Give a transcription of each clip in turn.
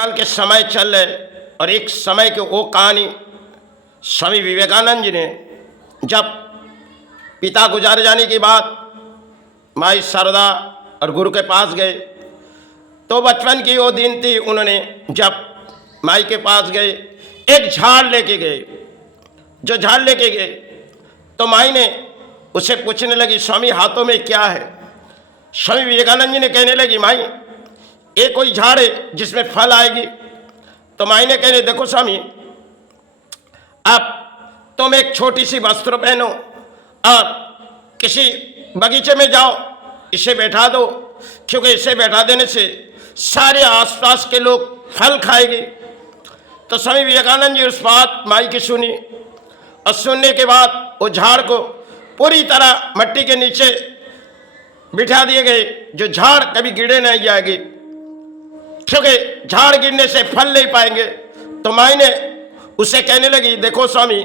साल के समय चल रहे और एक समय की वो कहानी स्वामी विवेकानंद जी ने जब पिता गुजर जाने के बाद माई शारदा और गुरु के पास गए तो बचपन की वो दिन थी। उन्होंने जब माई के पास गए एक झाड़ लेके गए। जो झाड़ लेके गए तो माई ने उसे पूछने लगी, स्वामी हाथों में क्या है? स्वामी विवेकानंद जी ने कहने लगी, माई ये कोई झाड़ है जिसमें फल आएगी। तो माई ने कहने, देखो स्वामी, आप तुम एक छोटी सी वस्त्र पहनो और किसी बगीचे में जाओ, इसे बैठा दो, क्योंकि इसे बैठा देने से सारे आसपास के लोग फल खाएंगे। तो स्वामी विवेकानंद जी उस बात माई की सुनी और सुनने के बाद वो झाड़ को पूरी तरह मिट्टी के नीचे बिठा दिए गए, जो झाड़ कभी गिरे नहीं जाएगी, क्योंकि झाड़ गिरने से फल नहीं पाएंगे। तो माई ने उसे कहने लगी, देखो स्वामी,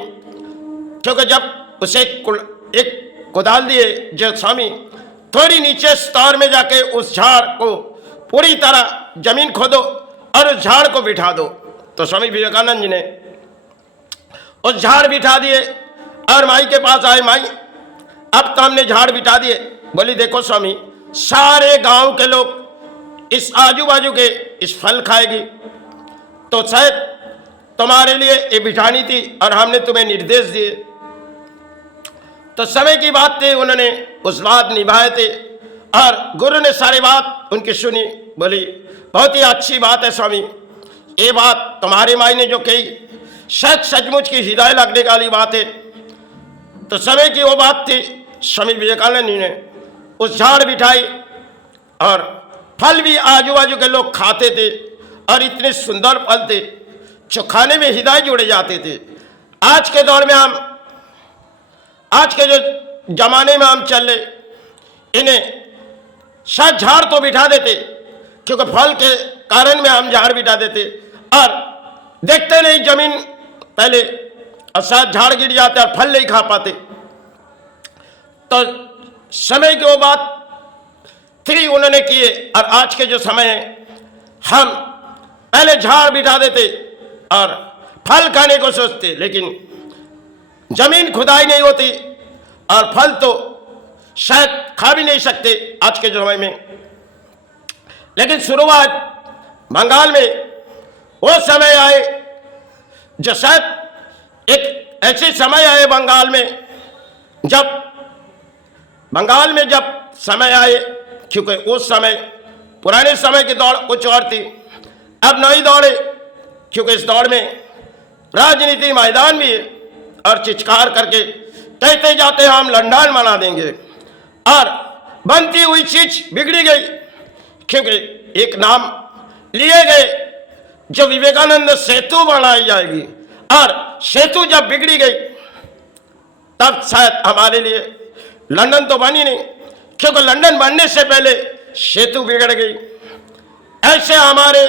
क्योंकि जब उसे एक कुदाल दिए, जो स्वामी थोड़ी नीचे स्तर में जाके उस झाड़ को पूरी तरह जमीन खोदो और उस झाड़ को बिठा दो। तो स्वामी विवेकानंद जी ने उस झाड़ बिठा दिए और माई के पास आए, माई अब तो हमने झाड़ बिठा दिए। बोली, देखो स्वामी, सारे गांव के लोग इस आजू बाजू के इस फल खाएगी, तो शायद तुम्हारे लिए ये बिठानी थी और हमने तुम्हें निर्देश दिए। तो समय की बात थी, उन्होंने उस बात निभाए थे और गुरु ने सारी बात उनकी सुनी। बोली, बहुत ही अच्छी बात है स्वामी, ये बात तुम्हारे माई ने जो कही शायद सचमुच की हृदय लगने वाली बात है। तो समय की वो बात थी, स्वामी विवेकानंद जी ने उस झाड़ बिठाई और फल भी आजू बाजू के लोग खाते थे और इतने सुंदर फल थे जो खाने में हृदय जुड़े जाते थे। आज के दौर में आज के जो जमाने में हम चल रहे, इन्हें शायद झाड़ तो बिठा देते, क्योंकि फल के कारण में हम झाड़ बिठा देते और देखते नहीं जमीन पहले, और शायद झाड़ गिर जाते और फल नहीं खा पाते। तो समय की वो बात थी उन्होंने किए, और आज के जो समय है हम पहले झाड़ बिठा देते और फल खाने को सोचते, लेकिन जमीन खुदाई नहीं होती और फल तो शायद खा भी नहीं सकते आज के समय में। लेकिन शुरुआत बंगाल में वो समय आए जो शायद एक ऐसे समय आए बंगाल में जब समय आए, क्योंकि उस समय पुराने समय की दौड़ कुछ और थी, अब नई दौड़ है, क्योंकि इस दौड़ में राजनीति मैदान भी है और चिचकार करके कहते जाते हैं हम लंदन बना देंगे, और बनती हुई चीज बिगड़ी गई, क्योंकि एक नाम लिए गए जो विवेकानंद सेतु बनाई जाएगी, और सेतु जब बिगड़ी गई तब शायद हमारे लिए लंदन तो बनी नहीं, क्योंकि लंदन बनने से पहले सेतु बिगड़ गई। ऐसे हमारे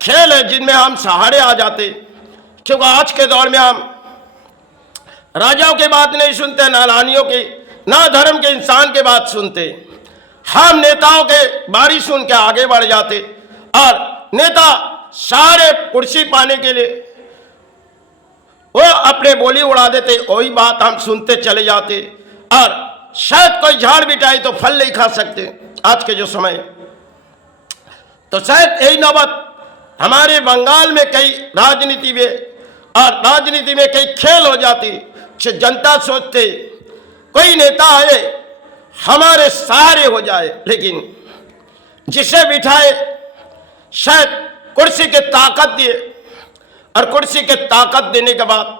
खेल है जिनमें हम सहारे आ जाते, क्योंकि आज के दौर में हम राजाओं की बात नहीं सुनते, ना रानियों की, ना धर्म के इंसान की बात सुनते। हम नेताओं के बारी सुन के आगे बढ़ जाते और नेता सारे कुर्सी पाने के लिए वो अपने बोली उड़ा देते, वही बात हम सुनते चले जाते और शायद कोई झाड़ बिठाई तो फल नहीं खा सकते आज के जो समय। तो शायद यही नौबत हमारे बंगाल में कई राजनीति में और राजनीति में कई खेल हो जाती। जनता सोचते कोई नेता आए हमारे सहारे हो जाए, लेकिन जिसे बिठाए शायद कुर्सी के ताकत दिए, और कुर्सी के ताकत देने के बाद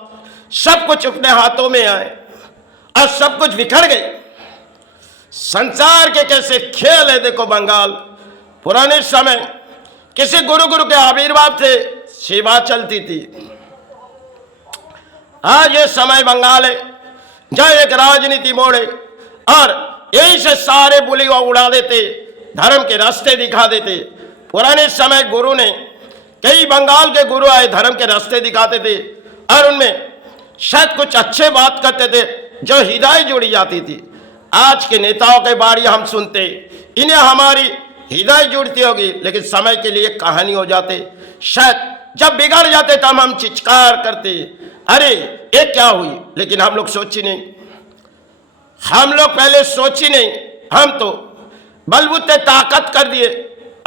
सब कुछ अपने हाथों में आए और सब कुछ बिखर गए। संसार के कैसे खेल है देखो बंगाल। पुराने समय किसी गुरु के आविर्भाव से सेवा चलती थी। आज ये समय बंगाल है जहाँ एक राजनीति मोड़ है और यही से सारे बुली उड़ा देते, धर्म के रास्ते दिखा देते। पुराने समय गुरु ने कई बंगाल के गुरु आए, धर्म के रास्ते दिखाते थे और उनमें शायद कुछ अच्छे बात करते थे जो हृदय जुड़ी जाती थी। आज के नेताओं के बारे हम सुनते, इन्हें हमारी हृदय जुड़ती होगी, लेकिन समय के लिए कहानी हो जाते। शायद जब बिगड़ जाते तब हम चिৎकार करते, अरे ये क्या हुई, लेकिन हम लोग सोची नहीं, हम लोग पहले सोची नहीं, हम तो बलबूते ताकत कर दिए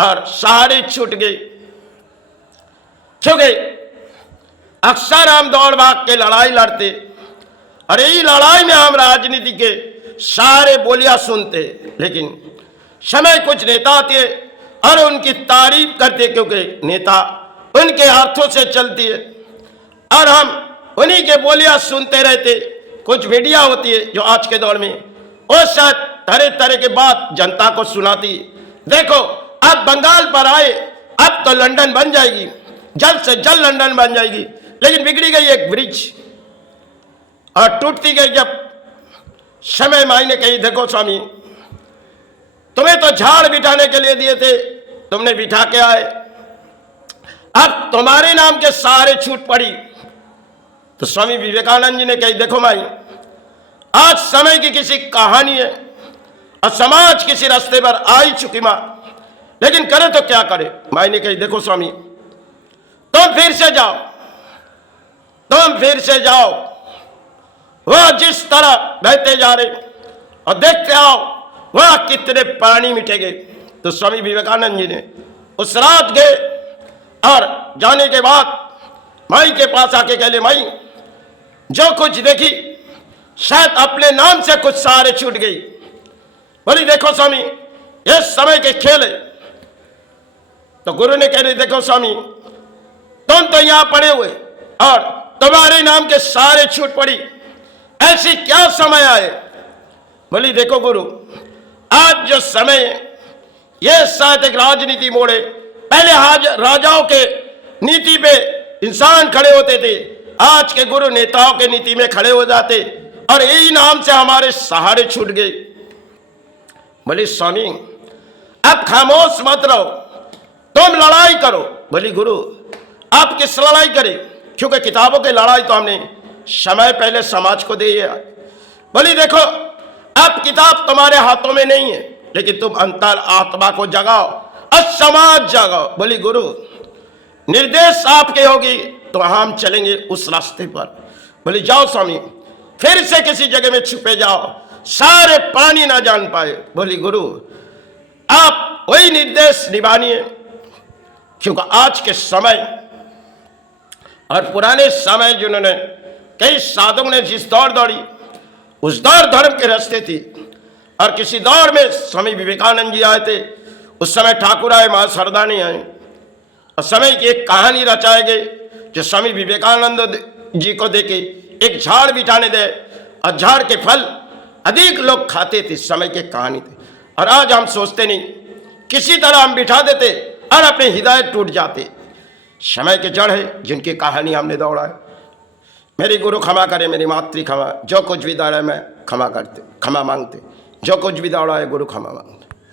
और सहारे छूट गए। क्योंकि अक्सर हम दौड़ भाग के लड़ाई लड़ते और यही लड़ाई में हम राजनीति के सारे बोलियां सुनते, लेकिन समय कुछ नेता थे और उनकी तारीफ करते, क्योंकि नेता उनके हाथों से चलती है और हम उन्हीं के बोलियां सुनते रहते। कुछ मीडिया होती है जो आज के दौर में वो शायद तरह तरह के बात जनता को सुनाती। देखो अब बंगाल पर आए, अब तो लंदन बन जाएगी, जल्द से जल्द लंदन बन जाएगी, लेकिन बिगड़ी गई एक ब्रिज और टूटती गई। जब समय मायने कही, देखो स्वामी तुम्हें तो झाड़ बिठाने के लिए दिए थे, तुमने बिठा के आए, अब तुम्हारे नाम के सहारे छूट पड़ी। तो स्वामी विवेकानंद जी ने कही, देखो माई आज समय की किसी कहानी है और समाज किसी रास्ते पर आई चुकी मां, लेकिन करे तो क्या करे। माई ने कही, देखो स्वामी तुम फिर से जाओ, तुम फिर से जाओ वह जिस तरह बहते जा रहे और देखते आओ वह कितने पानी मिटेंगे। तो स्वामी विवेकानंद जी ने उस रात गए और जाने के बाद माई के पास आके कहले, माई जो कुछ देखी शायद अपने नाम से कुछ सहारे छूट गई। बोली, देखो स्वामी ये समय के खेल है। तो गुरु ने कह रहे, देखो स्वामी तुम तो यहां पड़े हुए और तुम्हारे नाम के सहारे छूट पड़ी, ऐसी क्या समय आए। बोली, देखो गुरु आज जो समय है यह शायद एक राजनीति मोड़े। पहले राजाओं के नीति पे इंसान खड़े होते थे, आज के गुरु नेताओं के नीति में खड़े हो जाते और यही नाम से हमारे सहारे छूट गए। बोली, स्वामी अब खामोश मत रहो, तुम लड़ाई करो। बोली, गुरु आप किस लड़ाई करें, क्योंकि किताबों की लड़ाई तो हमने समय पहले समाज को दी है। बोली, देखो अब किताब तुम्हारे हाथों में नहीं है, लेकिन तुम अंतर आत्मा को जगाओ और समाज जगाओ। बोली, गुरु निर्देश आपके होगी तो हम चलेंगे उस रास्ते पर। बोली, जाओ स्वामी फिर से किसी जगह में छुपे जाओ, सारे पानी ना जान पाए। बोली, गुरु आप वही निर्देश निभानिए, क्योंकि आज के समय और पुराने समय जिन्होंने कई साधुओं ने जिस दौड़ दौड़ी उस दौर धर्म के रास्ते थी। और किसी दौर में स्वामी विवेकानंद जी आए थे, उस समय ठाकुर आए, मां शारदा नहीं आई, और समय की एक कहानी रचाए गए जो स्वामी विवेकानंद जी को देके एक झाड़ बिठाने दे और झाड़ के फल अधिक लोग खाते थे, समय के कहानी थे। और आज हम सोचते नहीं, किसी तरह हम बिठा देते और अपने हिदायत टूट जाते। समय के जड़ है जिनकी कहानी हमने दौड़ाए। मेरी गुरु क्षमा करे, मेरी मातृ क्षमा, जो कुछ भी दौड़ा है मैं क्षमा करते, क्षमा मांगते, जो कुछ भी दौड़ा है गुरु क्षमा मांगते।